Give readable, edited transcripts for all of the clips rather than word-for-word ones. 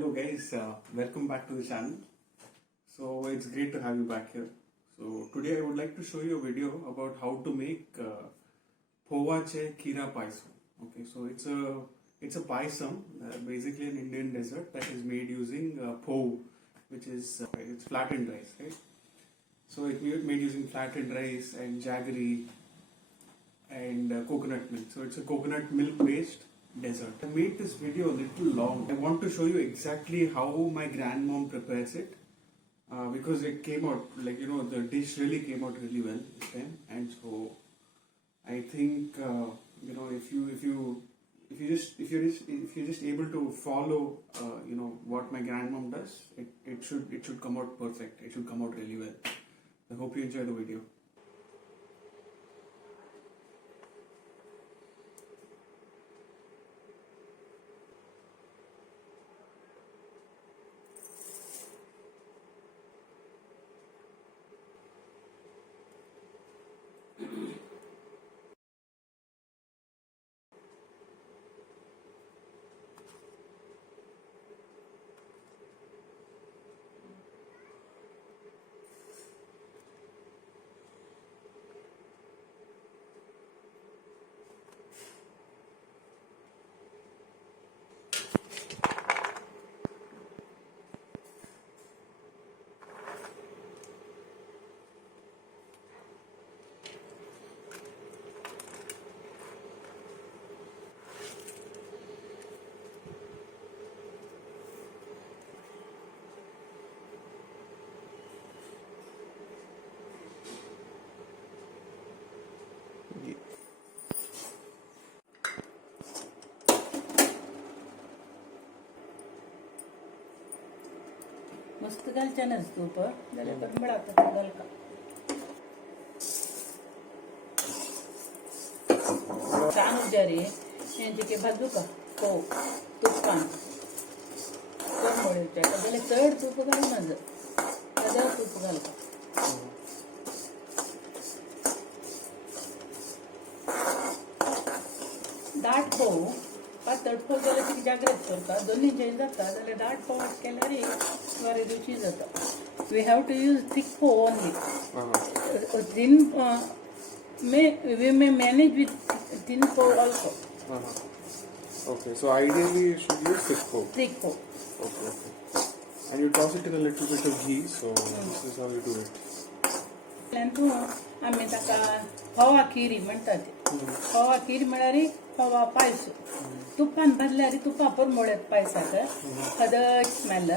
Hello guys, welcome back to the channel. So it's great to have you back here. So today I would like to show you a video about how to make Povache Kira Paisam. Okay, so it's a paisam, basically an Indian dessert that is made using pho, which is it's flattened rice, right? So it's made using flattened rice and jaggery and coconut milk. So it's a coconut milk based dessert. I made this video a little long. I want to show you exactly how my grandmom prepares it because it came out the dish really came out really well this time, and so I think if you're just able to follow what my grandmom does, it should come out perfect. It should come out really well. I hope you enjoy the video. मस्त घालच्यानच तूप जाल्यार बरें आता घालका कानुजारी हेंचे भाजू का हो तुपान परमळेवचे जाल्यार चड तूप घालू नज सदा तूप घालका दाट पोव पातळ पोव जाल्यार ती जागृत करता दोन्ही जे जाता जाल्यार दाट पोव केल्यार बरे रुची जाता. We have to use thick pho only. Thin we may manage with thin pho also. Okay, so ideally you should use thick pho. Thick pho. Okay. And you toss it in a little bit of ghee, so this is how you do it. And आम्ही ताका fava खीर म्हणतात. Fava खीर म्हळ्यार fava पायस. तुपान भाजल्यार तुपा परमळ्यात पायसाक खदट smell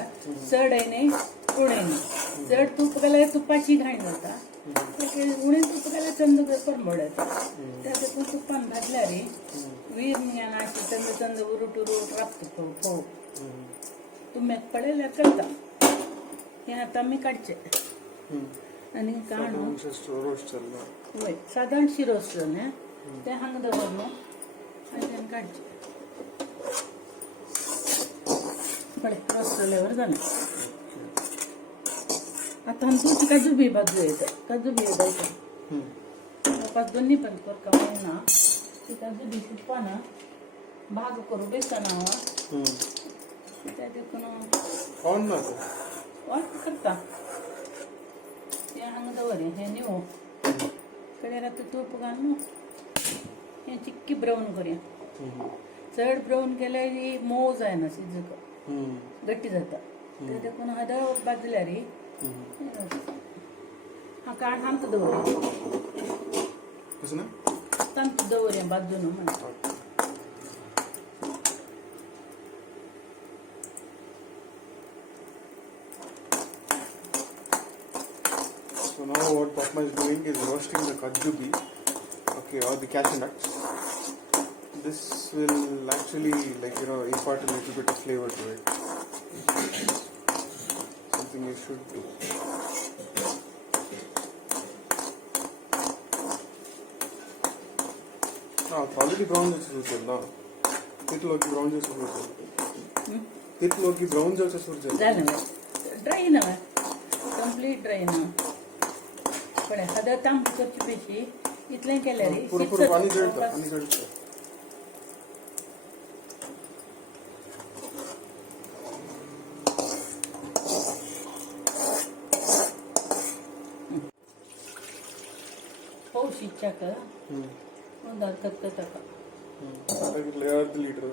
चडयने उणेने चड तूप घाल्यार तुपाची घाण जाता उणे तूप घाल्यार चंद परमळ्यात त्या देखून तुपान भाजल्यार वीर अशी चंद चंद उरूट उरूट राबता फोव तुमक पडल्यार करता हे आता आमी काडचे आनी काडून वय साधारण शिरोस जालें ते हांगा दवरलो आनी काडचे पळय रोस जाल्यावर जालें आता आमची काजू बी भाजू येता काजू बी येता पाच दोन्ही पण करता ना ती काजू बी तुपाना भाग करू बेसना त्या देखून ऑन करता ते हांगा दवरे हे निवो कडेर आतां तूप घालून हे चिक्की ब्रावन करूया चड ब्रावन केल्यार मोव जायना शिजूक गट्टी जाता ते देखून हद भाजल्यार हांव काड आमकां दवरया तांकां दवरया भाजून म्हणटा So now what Papma is doing is roasting the kaju bee, okay, or the cashew nuts. This will actually impart a little bit of flavor to it. Something you should do. No, already brown juice is now. Titloki brown juice is Titloki brown juice is dry now. Complete dry now. पण एखादा तांब करची पेशी इतलें केल्यार पाणी जळटा शिचाक ಒಂದು ಅರ್ಧಕ್ಕೆ ತಕ अर्ध लीटर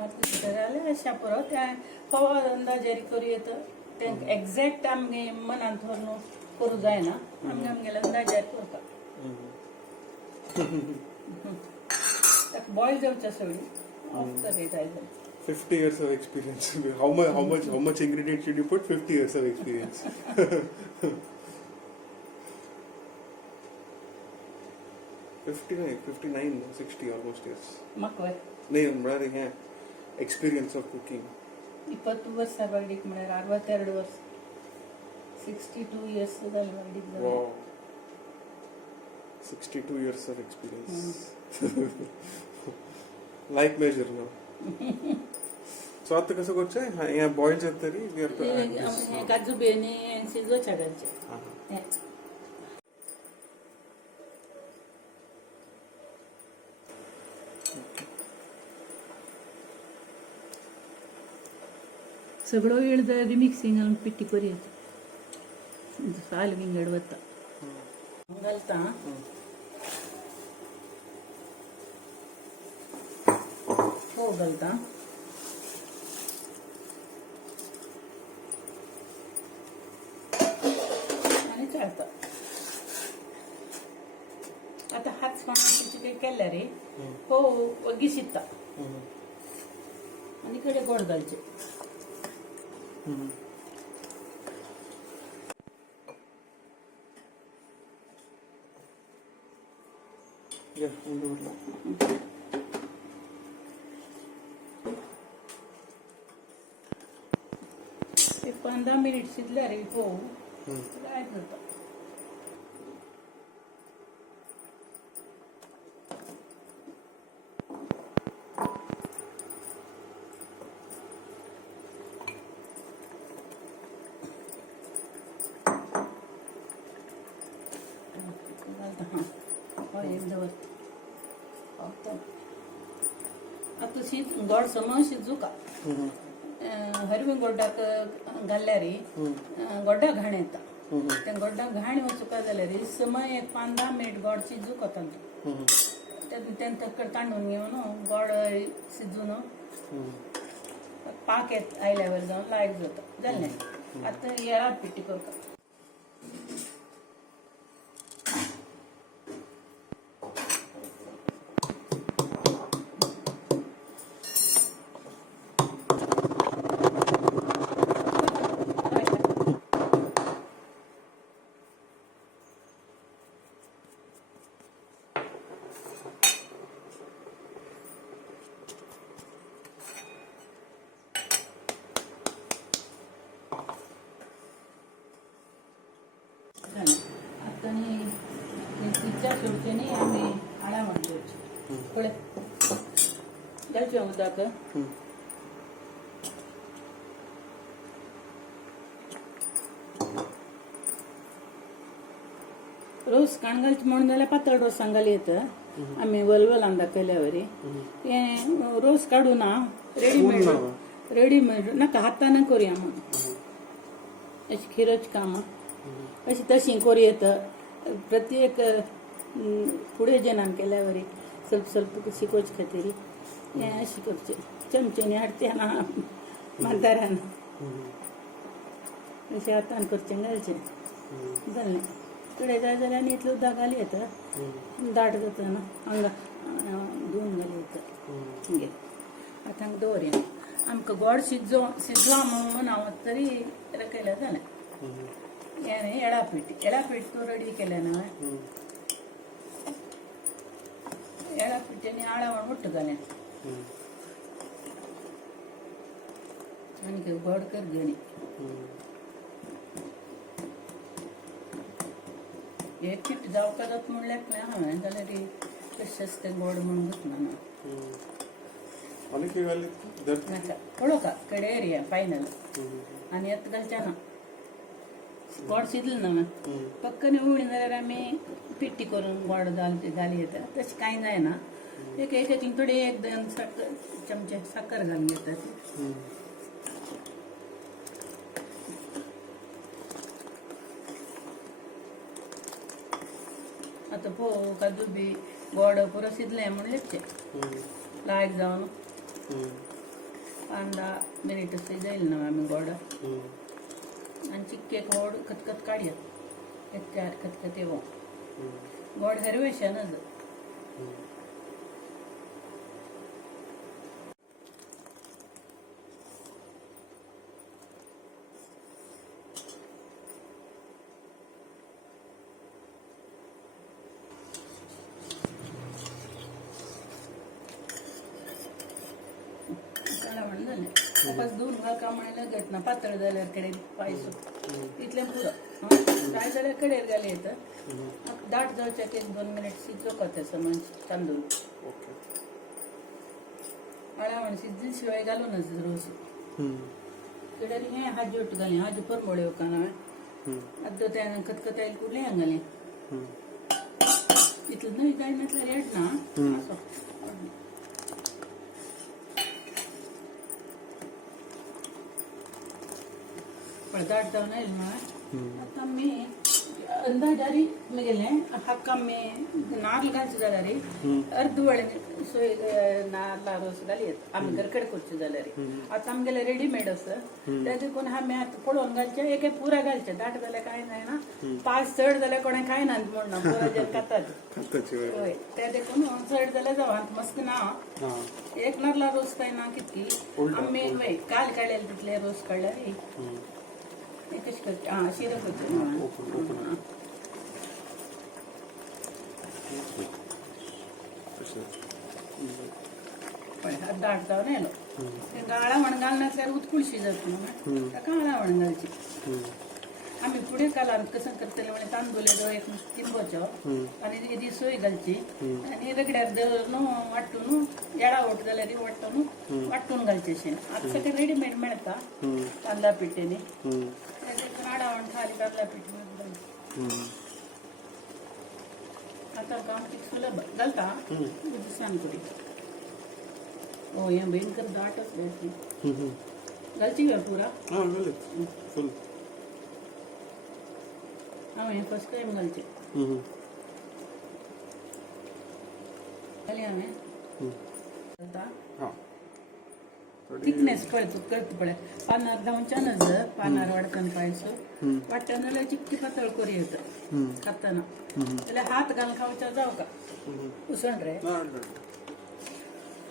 अर्ध लिटर जाल्यार अशा पुरो त्या फोव अंदाजेर करूं येता तें एक्झॅक्ट आमगे मनान थोर करूं जायना आमगेल्या अंदाजेर करता ताका बॉयल जावचे सोडी ऑफ करे जाय 50 years of experience. How much ingredients should you put? 50 years of experience. 59, 60 almost years. मकवे नहीं म्हळ्यार हे एक्सपिरियन्स ऑफ कुकिंग 20 वर्सां वाडीक म्हळ्यार 62 वर्स 62 years जाले वाडीक wow 62 years of experience. Like measure now. So आता कसं करचें हे बॉईल जाता तरी वी आर हे काजू बेनी शिजोवचे घालचे हे सगळो वेळ जर मिक्सिंग घालून पिट्टी करयत साल विंगड वता घालता फोव घालता आनी चाळता आता हाच काही केल्यार फोव गिशिता आनी कडे गोड घालचे Yeah, एक 15 मिनिट शिजल्यार फोव रायत जाता आता शीत गोड सम शिजू का हरवी गोड्डाक घाल्यार गोड्डा घाण येता त्या गोड्डाक घाण वचूका जाल्यार समय एक 15 मिनिट गोड शिजू कोता तें तांदून घेवन गोड शिजून पाक येत आयल्यावर जावन लायक जाता जालें आतां येळार पिट्टी करता सोडचेनी आमी आळा मारचे पळय घालचे उदक रोस काणगालचे म्हणून जाल्यार पातळ रोस सांगाली येता आमी वलवलान दाखयल्या हे रोस काडून रेडीमेड नाका हातान करूया म्हणून अशी खिरोच कामां अशी तशी करूं येता प्रत्येक फुडें जेनान केल्या वरी ಸ್ವಲ್ಪ शिकोवचे खातीर हें अशें करचें चमचेनी हाडचें ना मांतारान अशें हातान करचें घालचें जालें कडे जाय जाल्यार आनी इतलें उदक घाली येता दाट जाता ना हांगा धुवन घाली येता घे आतां हांगा दवरया आमकां गोड शिजवा म्हणून हांव तरी केल्यार जालें हें एळापीठ तूं रेडी केलें ना एळापीठांनी आळावण उट्ट घालें आनी गोड कर घेणी हे पीठ जावका जाता म्हण लेपलें हांवें जाल्यार कशें तें गोड म्हणून घेतना नाका पळोवका कडे एरिया फायनल आनी येत घालचें ना गोड शिजलें ना पक्कन उगडीं जाल्यार आमी पिट्टी करून गोड घाली येता तशें कांय जायना एक थोडी 1-2 चमचे साखर घालून घेता आतां फोव काजू बी गोड पुरो शिजलें म्हूण लेपचें लायक जावन 5-10 मिनिट शिजयलें न्हू आमी गोड आनी चिक्के गोड खतखत काडया एक 4 खतखत येवो गोड हरवेशनच बस दून घाल कामायला घेत ना पातळ जाल्यार कडेन पायस इतलें पुरो जाय जाल्यार कडेर घाल येता दाट जावच्याक 1-2 मिनिट शिजोवं तेसो म्हणजे तांदूळ आळावण शिजले शिवाय घालूनच रोस कडेर हें हाजोट घालें हाजो परमोळे वकाना अद्दो तें खतखतायला कुर्लें घालें इतलें न्हय जाय नातल्यार रेड ना असो दाट जावन आयलें न्हू आतां आमी अंदाजारी गेलें हाका आमी नाल्ल घालचे जाल्यार अर्द वळे सोय नाल्ला रोस घालयत आमी घरकडे करचे जाल्यार आतां आमगेले रेडीमेड आसा ते देखून आमी आतां पळोवन घालचे एक पुरा घालचे दाट जाल्यार कांय जायना पांच चड जाल्यार कोणें खायना म्हणना पुरा जे खातात हय ते देखून चड जाल्यार जावं मस्त ना एक नाल्ला रोस काय ना कितकी आमी हय काल काडलेले तितले रोस काडल्यार कशें करता शिरो करता दाट जावन येलो तांकां आळावण घालनासल्यार उतकुळशी जाता न्हू ताका आळावण घालची आमी फुडें कालांत कशें करतले म्हळ्यार तांदूळ एक तिंबोचो आनी ती सोय घालची आनी रगड्यार दवरून वाट्टून येडा वट जाल्यार वाट्टून वाट्टून घालचें अशें आतां सगळें रेडीमेड मेळटा तांदळा पिठेनी आळावण खाली तांदळा पीठ घालची आतां काम कितें सुलभ घालता दिसान करी ओ हें भयंकर दाट आसलें घालची गे पुरा फुल हांव हें फर्स्ट टायम घालचें घाली हांवें घालता थिकनेस पळय तूं करता पळय पानार धांवच्यानच जर पानार वाडटन पायस वाडटन जाल्यार चिक्की पातळ करी येता खातना जाल्यार हात घालून खावचा जावं का उसण रे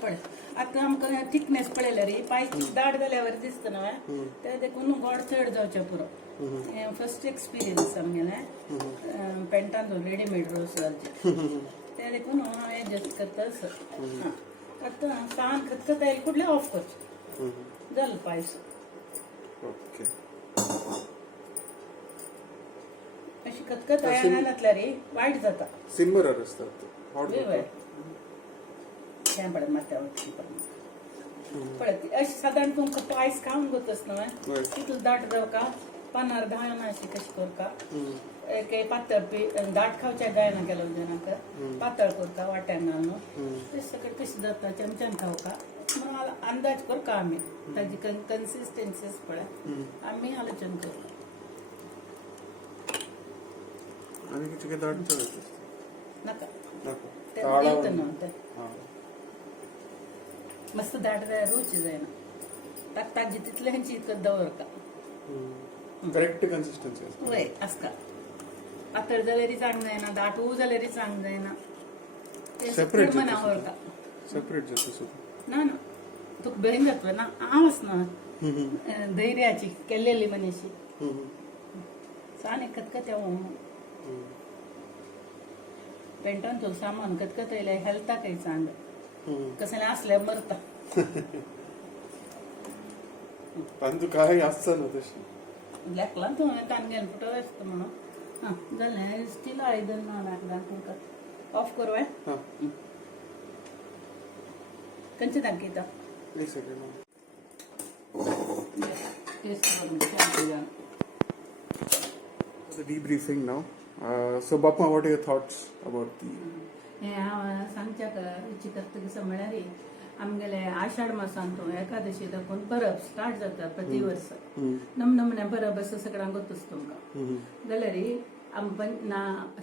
पळय आतां आमकां थिकनेस पळयल्यार पायस दाट जाल्यार दिसता न्हू ते देखून गोड चड जावचें पुरो हें फर्स्ट एक्सपिरियन्स आमगेलें पेंटान रेडीमेड रोस घालचे ते देखून हांव एडजस्ट करता आतां सान खतखत आयली कुठलें ऑफ करचें जालें पायस अशी खतखत घातल्यार वायट जाता सिमरर असतात तें पळय मात्या पळय अशें सादारण तुमकां पायस खावन गोतस न्हू तितलो दाट जावका पानार धायना अशी कशी करता एक पातळ दाट खावचें जायना केलो जाणांक पातळ करता वाट्यान घालून ते सगळें कशें जाता चमच्यान खावका म्हणून अंदाज करता आमी ताजी कन्सिस्टन्सीस पळय आमी आलोचन करता आणि किती दाट नाका ते येता न्हू ते मस्त दाट जाय रुची जायना ताजी तितल्यांची इतकं दवरता करेक्ट कन्सिस्टन्सी वय आसता पातळ जाल्यार चांग जायना दाटू जाल्यार चांग जायना सेपरेट मना वरता सेपरेट जाता ना ना तुका बेगीन जातलो ना हांवच ना धैर्याची केल्लेली मनीशी सान एक खतखत पेंटान तो सामान खतखत येयले हेल्थाकय चांग कसले असल्यार मरता तांदूळ काय आसता ना तशी ब्लॅकला तूं तांगेल पुटो आसता म्हणून हां जालें स्टील आयदन ना लागला तुमकां ऑफ करूं हां खंयचे दाखयता एक सेकंड टेस्ट करून the debriefing now. So Bappa, what are your thoughts about the हें हांव सांगच्याक रुची करता कसो म्हळ्यार आमगेले आषाढ मासान तो एकादशी दाखोवन परब स्टार्ट जाता प्रति वर्स नमनमने परब असो सगळ्यांक गोतूस तुमकां जाल्यार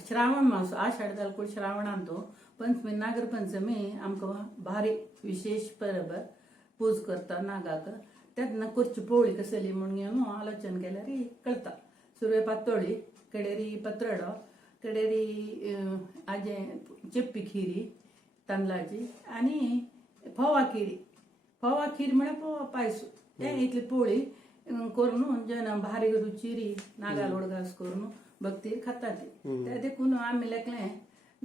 श्रावण मास आषाढ जालकूड श्रावणांतो पंचमी नागरपंचमी आमकां भारी विशेष परब पूज करता नागाक त्यातना करची पोळी कसली म्हूण घेवन आलोचन केल्यार कळटा सुरवे पातोळी कडेरी पत्रडो कडेरी आजे चेप्पी खिरी तांदळाची आनी फोवा खीर म्हळ्यार फोवा पायसो ते इतली पोळी करून जेवण भारी रुचिरी नागाल उडगास करून भक्ती खाता ते देखून आमी लेकलें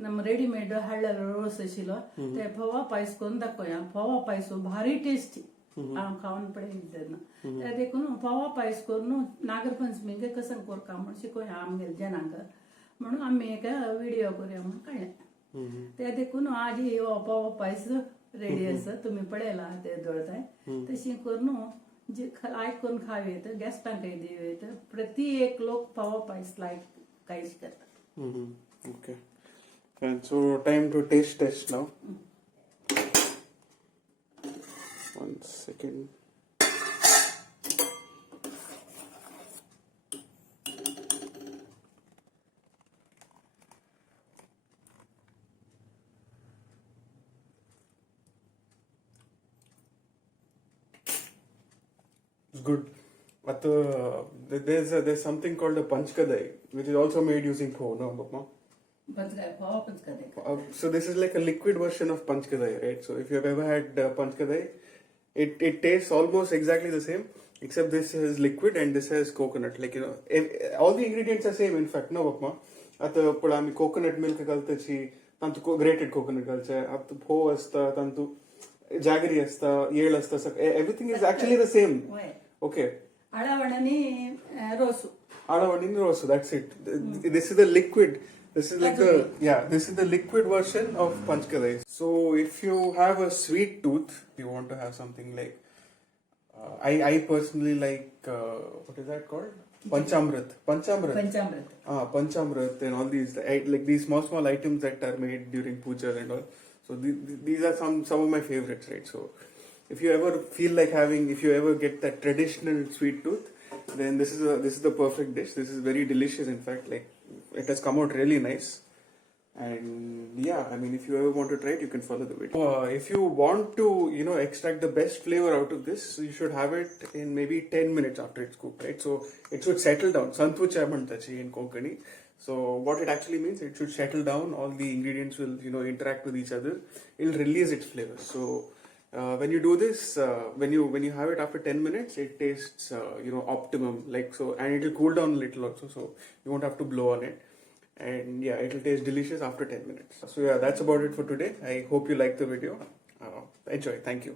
नम रेडीमेड हाडलेलो रोस आशिल्लो ते फोवा पायस करून दाखोया फोवा पायसो भारी टेस्टी हांव खावन पळयलें तेन्ना ते देखून फोवा पायस करून नागरपंचमीक कसं करता म्हूण शिकोया आमगेल्या जनांक म्हणून आमी एक व्हिडिओ करूया म्हूण काडलें ते देखून आज हो फोवा पायस रेडी आसा तुमी पळयला ते दळताय तशी करून जे लायक करून खावेत गॅस्टांकय दिवेत प्रति एक लोक फोवा पायस लायक कांयच करता Okay. And so time to taste test now. 1 second. It's good. But there's something called a panchkadai, which is also made using pho, no, Bapma? फोवा पंचकदे So this is like a liquid version of panchkadai, right? So if you have ever had panchkadai, it tastes almost exactly the same, except this has liquid and this has coconut. Like, you know, all the ingredients are same, in fact, no, Bapma? Ata pura ami coconut milk kaltachi, tantu grated coconut kalche, atu pho asta, tantu jaggery asta, yel asta, everything is actually the same. Okay. Alavadani rosu. Alavadini rosu, that's it. This is the liquid. This is like this is the liquid version of panchkadai. So if you have a sweet tooth, you want to have something like, I personally like, what is that called? Panchamrit. Panchamrit and all these, like these small items that are made during puja and all. So these are some of my favorites, right? So if you ever feel like if you ever get that traditional sweet tooth, then this is the perfect dish. This is very delicious, in fact. Like, it has come out really nice. And yeah, I mean, if you ever want to try it, you can follow the video. If you want to, extract the best flavor out of this, you should have it in maybe 10 minutes after it's cooked, right? So it should settle down. Santucha mantachi in Konkani. So what it actually means, it should settle down. All the ingredients will, interact with each other. It'll release its flavor. So when you do this, when you have it after 10 minutes, it tastes, optimum. Like so, and it'll cool down a little also. So you won't have to blow on it. And yeah, it'll taste delicious after 10 minutes. So yeah, that's about it for today. I hope you liked the video. Enjoy. Thank you.